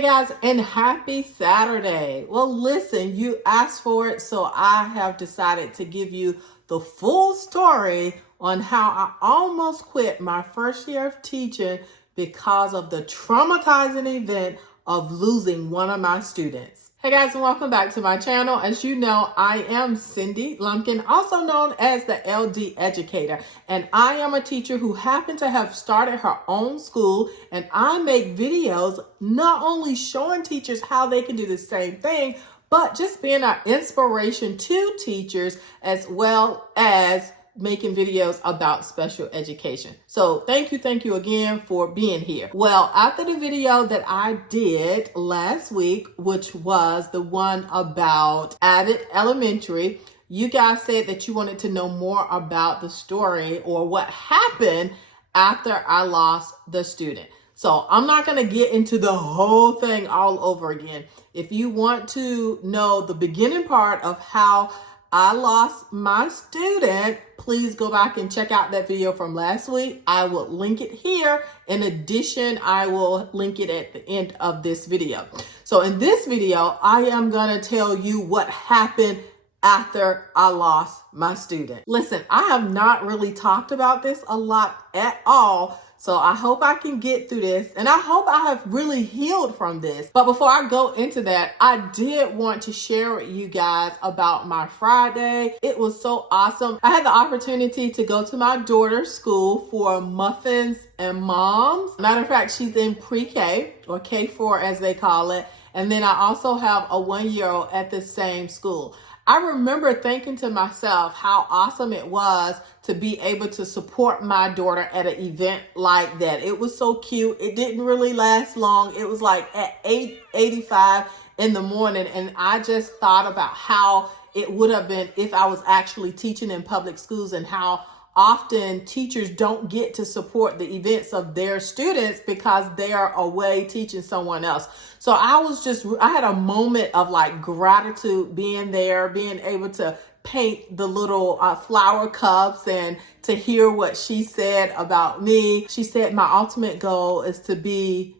Hey guys, and happy Saturday. Well, listen, you asked for it, so I have decided to give you the full story on how I almost quit my first year of teaching because of the traumatizing event of losing one of my students. Hey guys, and welcome back to my channel. As you know, I am Cindy Lumpkin, also known as the LD Educator, and I am a teacher who happened to have started her own school, and I make videos not only showing teachers how they can do the same thing, but just being an inspiration to teachers as well as making videos about special education. So thank you again for being here. Well, after the video that I did last week, which was the one about Abbott Elementary, you guys said that you wanted to know more about the story or what happened after I lost the student. So I'm not going to get into the whole thing all over again. If you want to know the beginning part of how I lost my student, please go back and check out that video from last week. I will link it here. In addition, I will link it at the end of this video. So in this video, I am going to tell you what happened after I lost my student. Listen, I have not really talked about this a lot at all. So I hope I can get through this, and I hope I have really healed from this. But before I go into that, I did want to share with you guys about my Friday. It was so awesome. I had the opportunity to go to my daughter's school for Muffins and Moms. Matter of fact, she's in pre-K, or K4 as they call it. And then I also have a 1-year-old at the same school. I remember thinking to myself how awesome it was to be able to support my daughter at an event like that. It was so cute. It didn't really last long. It was like at 8:85 in the morning. And I just thought about how it would have been if I was actually teaching in public schools, and how often teachers don't get to support the events of their students because they are away teaching someone else. So I had a moment of like gratitude being there, being able to paint the little flower cups and to hear what she said about me. She said, my ultimate goal is to be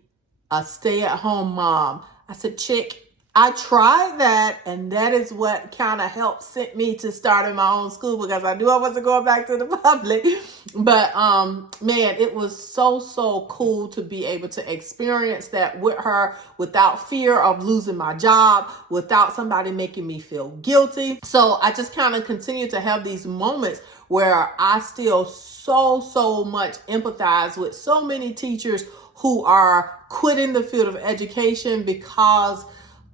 a stay-at-home mom. I said, chick, I tried that, and that is what kind of helped sent me to starting my own school, because I knew I wasn't going back to the public. But man, it was so cool to be able to experience that with her without fear of losing my job, without somebody making me feel guilty. So I just kind of continue to have these moments where I still so much empathize with so many teachers who are quitting the field of education because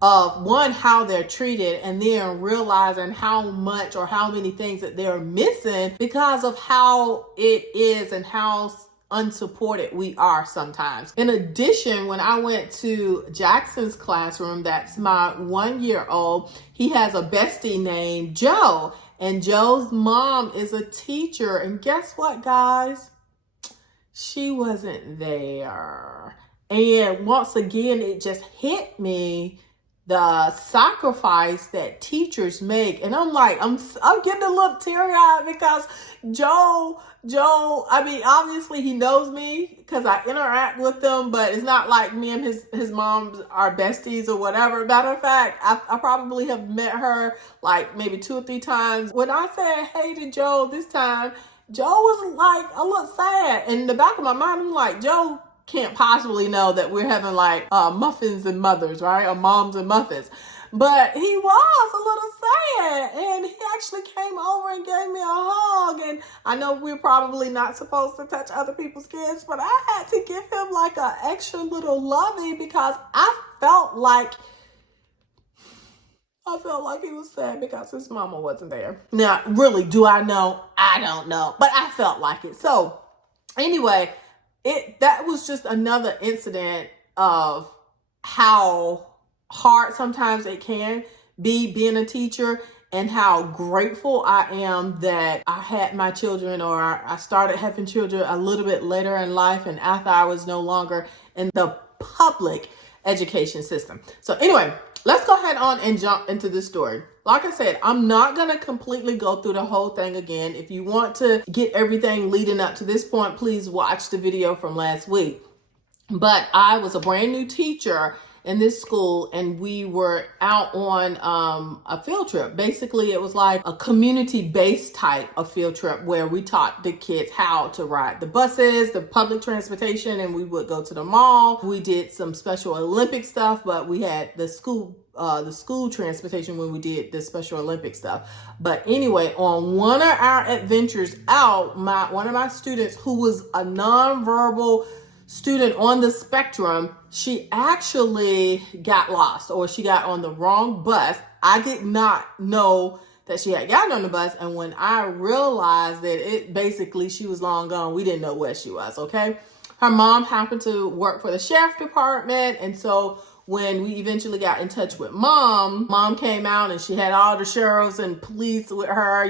of one, how they're treated, and then realizing how much or how many things that they're missing because of how it is and how unsupported we are sometimes. In addition, when I went to Jackson's classroom, that's my 1-year-old, he has a bestie named Joe, and Joe's mom is a teacher. And guess what, guys? She wasn't there. And once again, it just hit me, the sacrifice that teachers make. And I'm like, I'm getting a little teary-eyed because Joe, I mean, obviously he knows me because I interact with him, but it's not like me and his moms are besties or whatever. Matter of fact, I probably have met her like maybe 2 or 3 times. When I said hey to Joe this time, Joe was like a little sad. In the back of my mind, I'm like, Joe can't possibly know that we're having like muffins and mothers, right? Or moms and muffins. But he was a little sad, and he actually came over and gave me a hug. And I know we're probably not supposed to touch other people's kids, but I had to give him like an extra little lovey because I felt like he was sad because his mama wasn't there. Now, really, do I know? I don't know, but I felt like it. So anyway, that was just another incident of how hard sometimes it can be being a teacher, and how grateful I am that I had my children, or I started having children a little bit later in life and after I was no longer in the public education system. So anyway, let's go ahead on and jump into this story. Like I said, I'm not going to completely go through the whole thing again. If you want to get everything leading up to this point, please watch the video from last week. But I was a brand new teacher in this school, and we were out on a field trip. Basically, it was like a community-based type of field trip where we taught the kids how to ride the buses, the public transportation, and we would go to the mall. We did some Special Olympic stuff, but we had the school transportation when we did the Special Olympic stuff. But anyway, on one of our adventures out, one of my students, who was a nonverbal student on the spectrum, she actually got lost, or she got on the wrong bus. I did not know that she had gotten on the bus, and when I realized that she was long gone, we didn't know where she was, okay? Her mom happened to work for the sheriff department, and so when we eventually got in touch with mom came out, and she had all the sheriffs and police with her,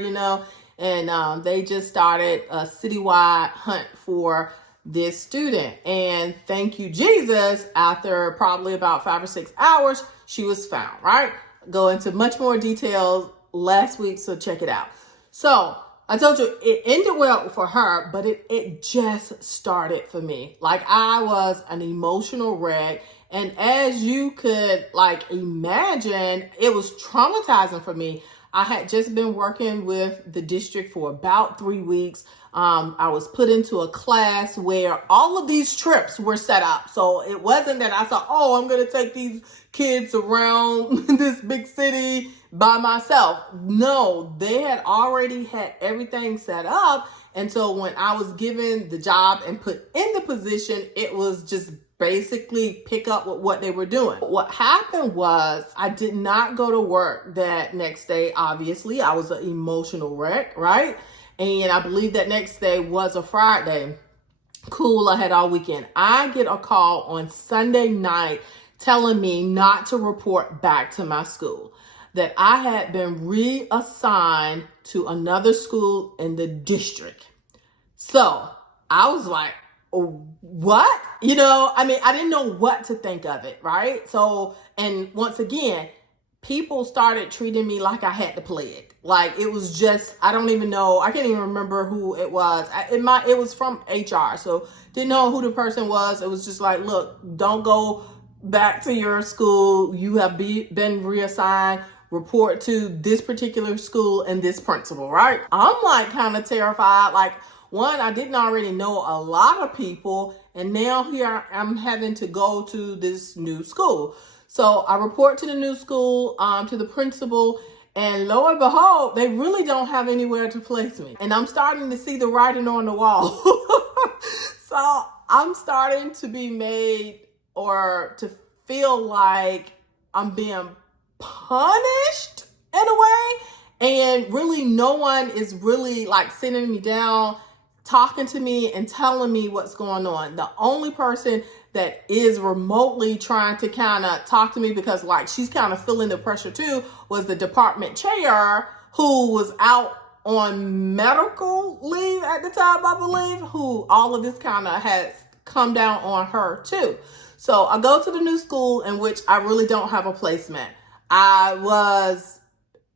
and they just started a citywide hunt for this student. And thank you, Jesus, after probably about 5 or 6 hours, she was found, right? Go into much more detail last week, so check it out. So I told you it ended well for her, but it just started for me. Like, I was an emotional wreck. And as you could imagine, it was traumatizing for me. I had just been working with the district for about 3 weeks. I was put into a class where all of these trips were set up. So it wasn't that I thought, I'm going to take these kids around this big city by myself. No, they had already had everything set up. And so when I was given the job and put in the position, it was just basically pick up with what they were doing. What happened was I did not go to work that next day. Obviously, I was an emotional wreck, right? And I believe that next day was a Friday. Cool, I had all weekend. I get a call on Sunday night telling me not to report back to my school, that I had been reassigned to another school in the district. So I was like, what? I didn't know what to think of it, right? So, and once again, people started treating me like I had to play it. Like, it was just, I don't even know. I can't even remember who it was. It was from HR. So didn't know who the person was. It was just like, look, don't go back to your school. You have been reassigned. Report to this particular school and this principal, right? I'm kind of terrified. One, I didn't already know a lot of people, and now here I'm having to go to this new school. So I report to the new school, to the principal, and lo and behold, they really don't have anywhere to place me. And I'm starting to see the writing on the wall. So I'm starting to be made, or to feel like I'm being punished in a way. And really no one is really sitting me down, talking to me and telling me what's going on. The only person that is remotely trying to kind of talk to me, because she's kind of feeling the pressure too, was the department chair, who was out on medical leave at the time, I believe, who all of this kind of has come down on her too. So I go to the new school, in which I really don't have a placement. I was,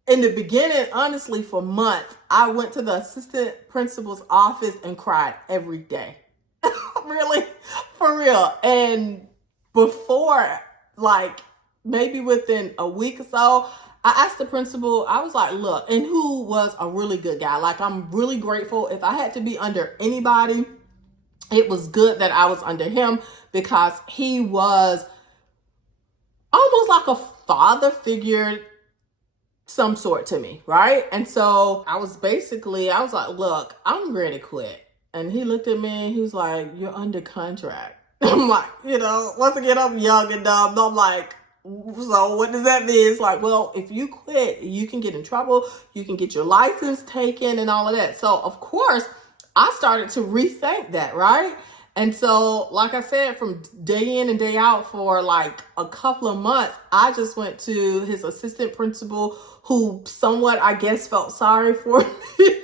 in the beginning, honestly, for months, I went to the assistant principal's office and cried every day. Really, for real. And before, maybe within a week or so, I asked the principal, I was like, look, and who was a really good guy. I'm really grateful. If I had to be under anybody, it was good that I was under him, because he was almost like a father figure, some sort, to me, right? And so I was like, look, I'm ready to quit. And he looked at me and he was like, you're under contract. I'm like, once again, I'm young and dumb. I'm like, so what does that mean? It's like, well, if you quit, you can get in trouble. You can get your license taken and all of that. So of course, I started to rethink that, right? And so, like I said, from day in and day out for a couple of months, I just went to his assistant principal, who somewhat, I guess, felt sorry for me.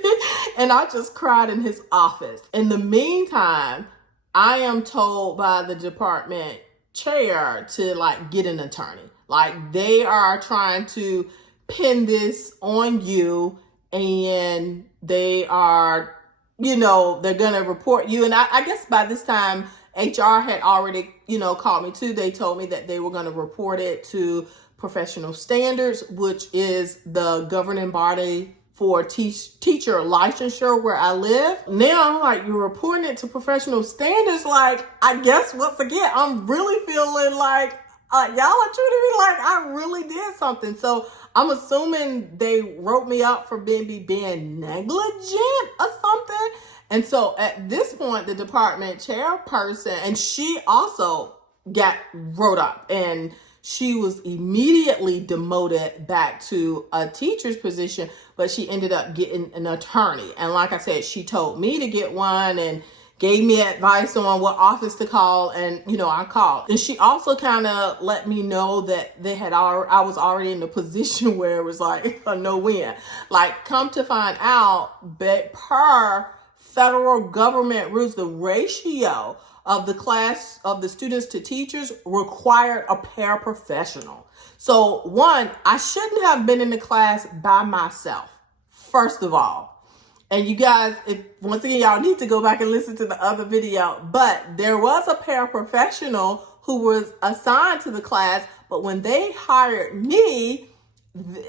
And I just cried in his office. In the meantime, I am told by the department chair to get an attorney. They are trying to pin this on you, and they are, they're going to report you. And I guess by this time, HR had already called me too. They told me that they were going to report it to professional standards, which is the governing body for teacher licensure where I live. Now I'm like, you're reporting it to professional standards. Like, I guess once again, I'm really feeling like y'all are treating me like I really did something. So I'm assuming they wrote me up for being negligent or something. And so at this point, the department chairperson, and she also got wrote up, and she was immediately demoted back to a teacher's position, but she ended up getting an attorney. And like I said, she told me to get one and gave me advice on what office to call, and I called. And she also kind of let me know that I was already in the position where it was like a no-win. Like, come to find out, but per federal government rules, the ratio of the students to teachers required a paraprofessional. So one, I shouldn't have been in the class by myself, first of all. And you guys, once again, y'all need to go back and listen to the other video. But there was a paraprofessional who was assigned to the class. But when they hired me,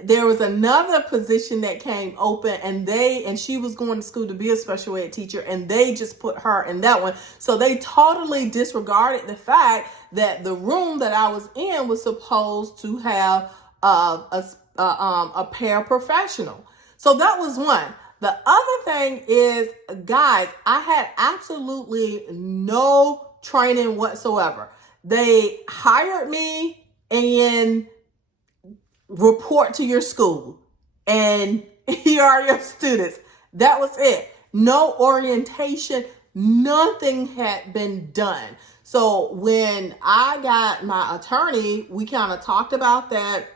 there was another position that came open, and she was going to school to be a special ed teacher, and they just put her in that one. So they totally disregarded the fact that the room that I was in was supposed to have a paraprofessional. So that was one. The other thing is, guys, I had absolutely no training whatsoever. They hired me and report to your school, and here are your students. That was it. No orientation, nothing had been done. So when I got my attorney, we kind of talked about that.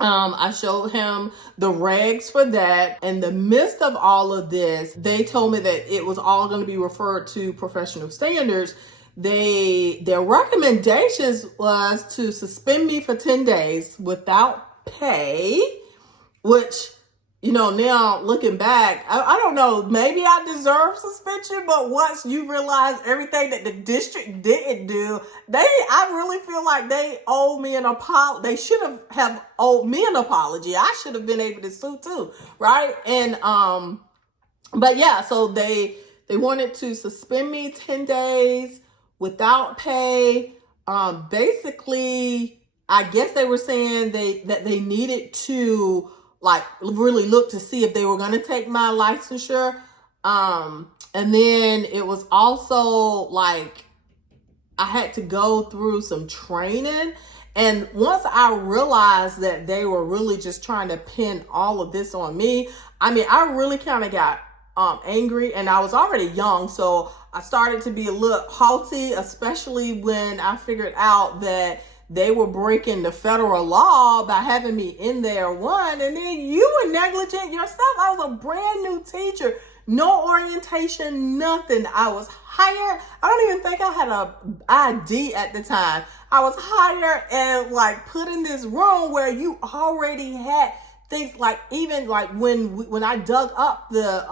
I showed him the regs for that. In the midst of all of this, they told me that it was all going to be referred to professional standards. Their recommendations was to suspend me for 10 days without pay, which, now looking back, I don't know, maybe I deserve suspension, but once you realize everything that the district didn't do, I really feel like they owe me an apology. They should have owed me an apology. I should have been able to sue too, right? And, but yeah, so they wanted to suspend me 10 days without pay. Basically, I guess they were saying that they needed to really look to see if they were going to take my licensure. And then it was also like I had to go through some training. And once I realized that they were really just trying to pin all of this on me, I really kind of got angry, and I was already young. So I started to be a little haughty, especially when I figured out that they were breaking the federal law by having me in there, one, and then you were negligent yourself. I was a brand new teacher, no orientation, nothing. I was hired. I don't even think I had a ID at the time. I was hired and put in this room where you already had things even when I dug up the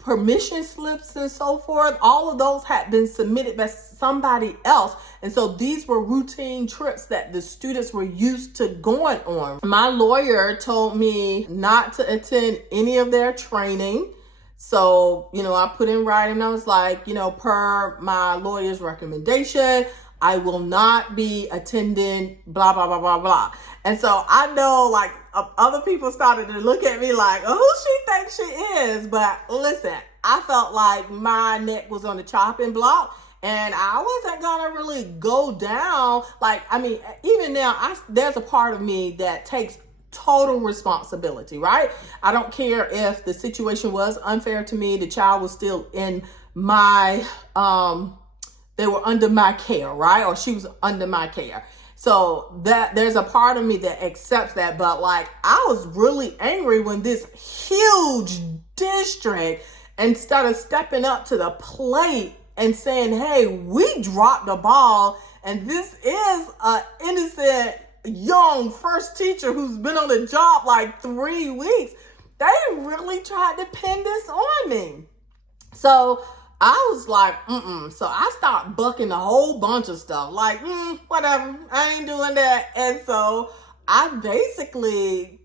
permission slips and so forth, all of those had been submitted by somebody else. And so these were routine trips that the students were used to going on. My lawyer told me not to attend any of their training. So, I put in writing, I was like, per my lawyer's recommendation, I will not be attending blah, blah, blah, blah, blah. And so I know other people started to look at me like, oh, who she thinks she is? But listen, I felt like my neck was on the chopping block, and I wasn't going to really go down. Even now, there's a part of me that takes total responsibility, right? I don't care if the situation was unfair to me. The child was still in my, they were under my care, right? Or she was under my care. So that there's a part of me that accepts that. But I was really angry when this huge district, instead of stepping up to the plate and saying, hey, we dropped the ball, and this is an innocent young first teacher who's been on the job 3 weeks, they really tried to pin this on me. So I was like, So I stopped bucking a whole bunch of stuff. Like, whatever. I ain't doing that. And so I basically,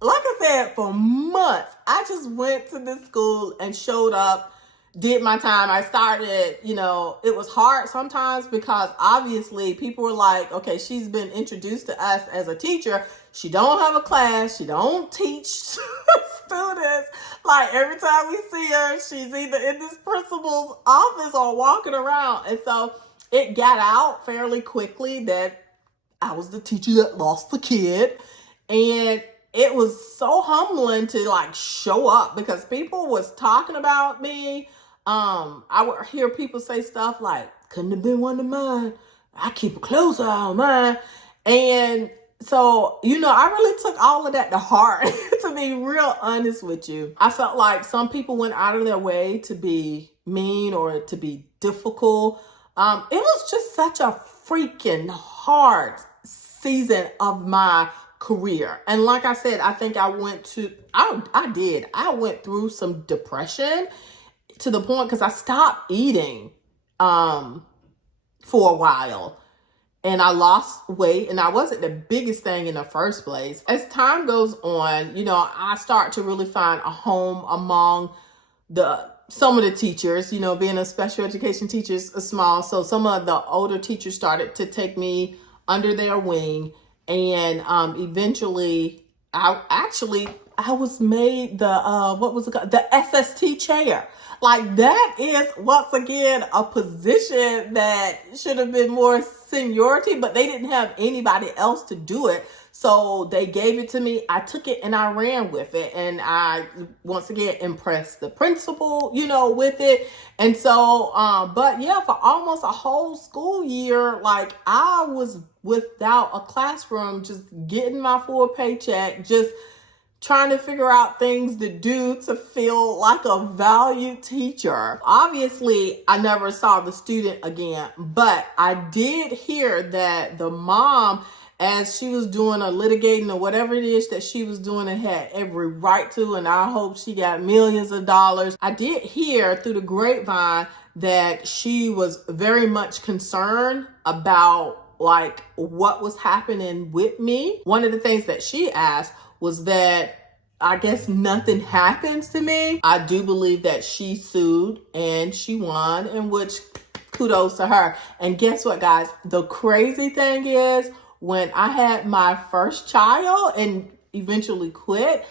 like I said, for months, I just went to this school and showed up, did my time. I started, it was hard sometimes because obviously people were like, okay, she's been introduced to us as a teacher. She don't have a class. She don't teach students. Like every time we see her, she's either in this principal's office or walking around. And so it got out fairly quickly that I was the teacher that lost the kid. And it was so humbling to like show up because people was talking about me. I would hear people say stuff like, couldn't have been one of mine. I keep a close eye on mine. And so, I really took all of that to heart, to be real honest with you. I felt like some people went out of their way to be mean or to be difficult. It was just such a freaking hard season of my career. And like I said, I think I went through some depression to the point because I stopped eating for a while. And I lost weight, and I wasn't the biggest thing in the first place. As time goes on, I start to really find a home among some of the teachers, being a special education teacher is small. So some of the older teachers started to take me under their wing. And eventually I was made the SST chair. Like that is once again a position that should have been more seniority, but they didn't have anybody else to do it. So they gave it to me. I took it and I ran with it. And I, once again, impressed the principal, with it. And so, but yeah, for almost a whole school year, like I was without a classroom, just getting my full paycheck, just trying to figure out things to do to feel like a valued teacher. Obviously, I never saw the student again, but I did hear that the mom, as she was doing a litigating or whatever it is that she was doing, and had every right to, and I hope she got millions of dollars. I did hear through the grapevine that she was very much concerned about like what was happening with me. One of the things that she asked was that I guess nothing happens to me. I do believe that she sued and she won, in which kudos to her. And guess what, guys? The crazy thing is, when I had my first child and eventually quit,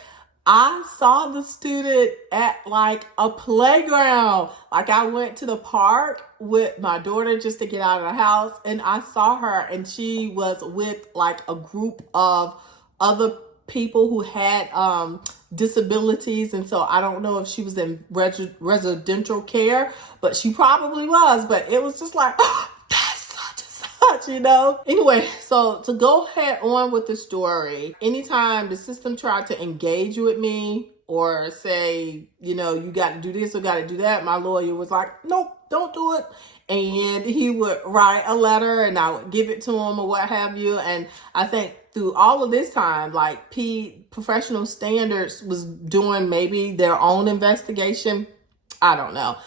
I saw the student at like a playground. Like I went to the park with my daughter just to get out of the house, and I saw her, and she was with like a group of other people who had disabilities. And so I don't know if she was in residential care, but she probably was. But it was just like, that's such and such, Anyway, so to go head on with the story, anytime the system tried to engage with me or say, you got to do this or got to do that, my lawyer was like, nope, don't do it. And he would write a letter and I would give it to him or what have you. And I think through all of this time, like Professional Standards was doing maybe their own investigation. I don't know.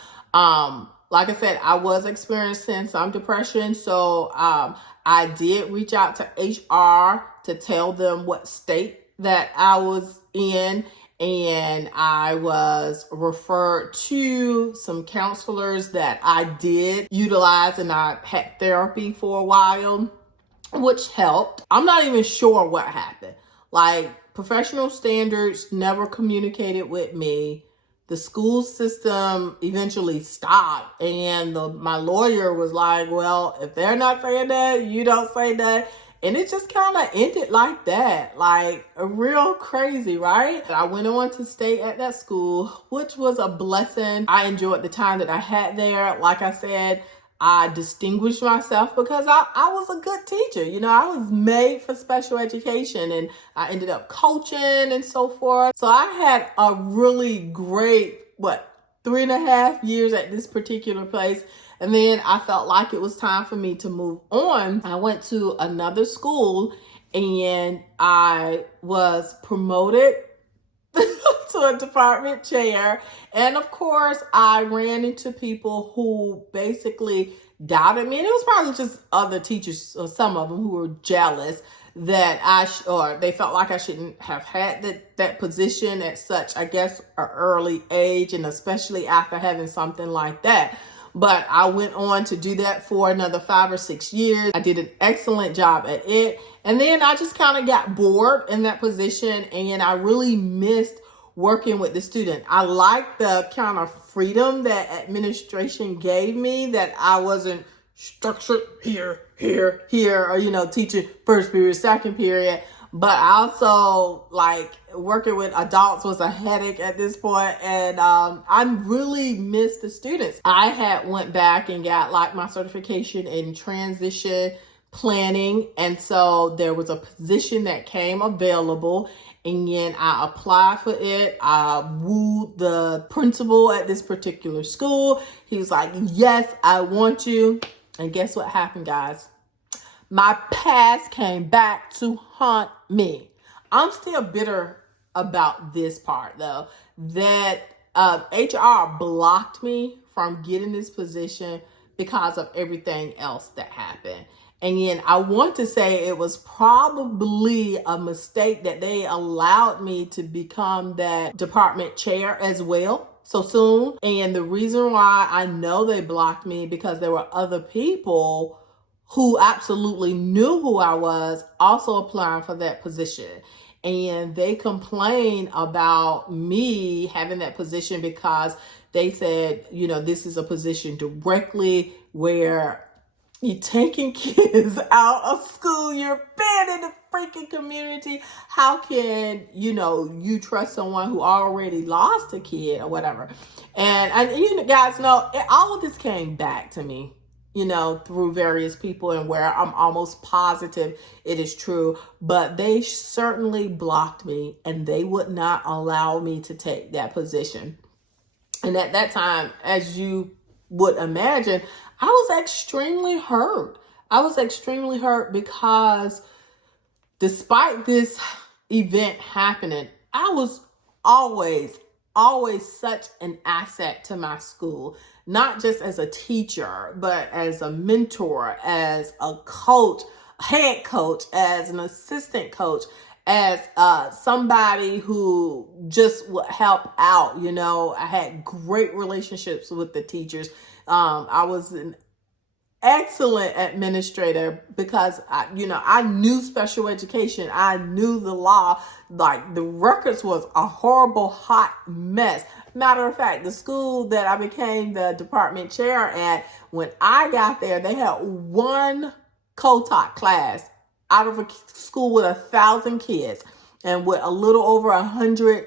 Like I said, I was experiencing some depression. So I did reach out to HR to tell them what state that I was in. And I was referred to some counselors that I did utilize, and I had therapy for a while, which helped. I'm not even sure what happened. Like, Professional Standards never communicated with me. The school system eventually stopped, and my lawyer was like, well, if they're not saying that, you don't say that. And it just kind of ended like that, like real crazy, right? I went on to stay at that school, which was a blessing. I enjoyed the time that I had there. Like I said, I distinguished myself because I was a good teacher. I was made for special education, and I ended up coaching and so forth. So I had a really great, 3.5 years at this particular place. And then I felt like it was time for me to move on. I went to another school and I was promoted to a department chair. And of course, I ran into people who basically doubted me. And it was probably just other teachers, or some of them, who were jealous that or they felt like I shouldn't have had that position at such, I guess, an early age, and especially after having something like that. But I went on to do that for another 5 or 6 years. I did an excellent job at it. And then I just kind of got bored in that position, and I really missed working with the student. I liked the kind of freedom that administration gave me, that I wasn't structured here, or, teaching first period, second period. But I also, like, working with adults was a headache at this point, and I really missed the students. I had went back and got like my certification in transition planning, and so there was a position that came available, and then I applied for it. I wooed the principal at this particular school. He was like, "Yes, I want you." And guess what happened, guys? My past came back to haunt me. I'm still bitter about this part, though, that HR blocked me from getting this position because of everything else that happened. And then I want to say it was probably a mistake that they allowed me to become that department chair as well so soon. And the reason why I know they blocked me, because there were other people who absolutely knew who I was also applying for that position. And they complained about me having that position because they said, this is a position directly where you're taking kids out of school, you're banning the freaking community. How can, you trust someone who already lost a kid or whatever? And you guys know, all of this came back to me, through various people, and where I'm almost positive it is true. But they certainly blocked me, and they would not allow me to take that position. And at that time, as you would imagine, I was extremely hurt. I was extremely hurt because despite this event happening, I was always such an asset to my school, not just as a teacher, but as a mentor, as a coach, head coach, as an assistant coach, as somebody who just would help out. I had great relationships with the teachers. I was an excellent administrator because I knew special education. I knew the law. Like, the records was a horrible hot mess. Matter of fact, the school that I became the department chair at, when I got there, they had one COTOC class out of a school with 1,000 kids and with a little over 100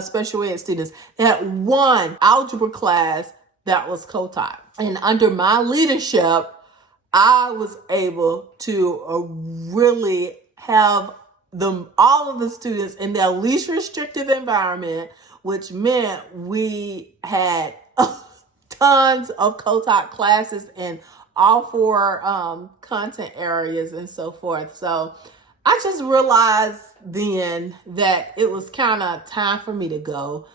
special ed students. They had one algebra class that was COTOC. And under my leadership, I was able to really have all of the students in their least restrictive environment, which meant we had tons of COTOC classes in all 4 content areas and so forth. So I just realized then that it was kind of time for me to go.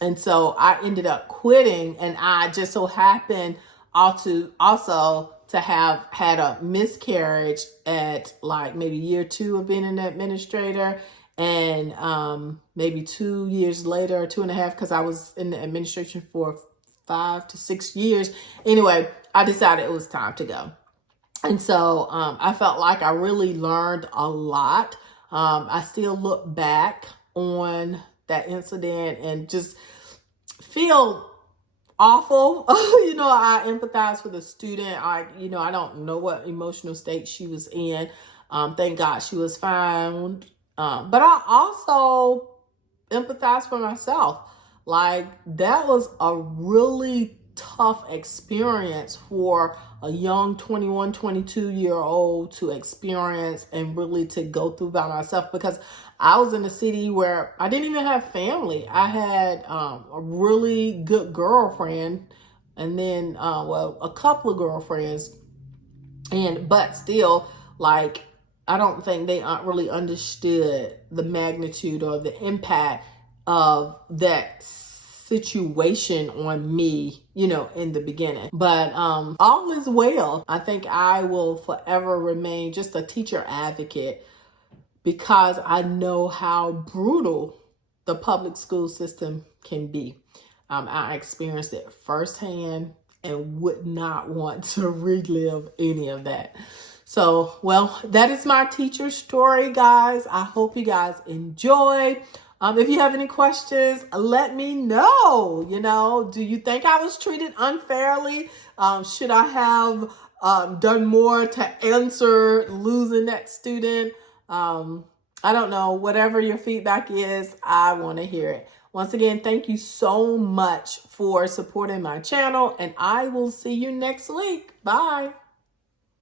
And so I ended up quitting, and I just so happened also to have had a miscarriage at like maybe year 2 of being an administrator, and maybe 2 years later, 2.5, because I was in the administration for 5 to 6 years. Anyway, I decided it was time to go. And so I felt like I really learned a lot. I still look back on that incident and just feel awful. I empathize with the student. I don't know what emotional state she was in. Thank God she was fine. But I also empathize for myself. Like, that was a really tough experience for a young 21, 22-year-old to experience and really to go through by myself, because I was in a city where I didn't even have family. I had a really good girlfriend, and then, a couple of girlfriends, but still, like, I don't think they really understood the magnitude or the impact of that situation on me, in the beginning. But all is well. I think I will forever remain just a teacher advocate because I know how brutal the public school system can be. I experienced it firsthand and would not want to relive any of that. So, well, that is my teacher story, guys. I hope you guys enjoyed. If you have any questions, let me know. Do you think I was treated unfairly? Should I have done more to answer losing that student? I don't know. Whatever your feedback is, I want to hear it. Once again, thank you so much for supporting my channel, and I will see you next week. Bye.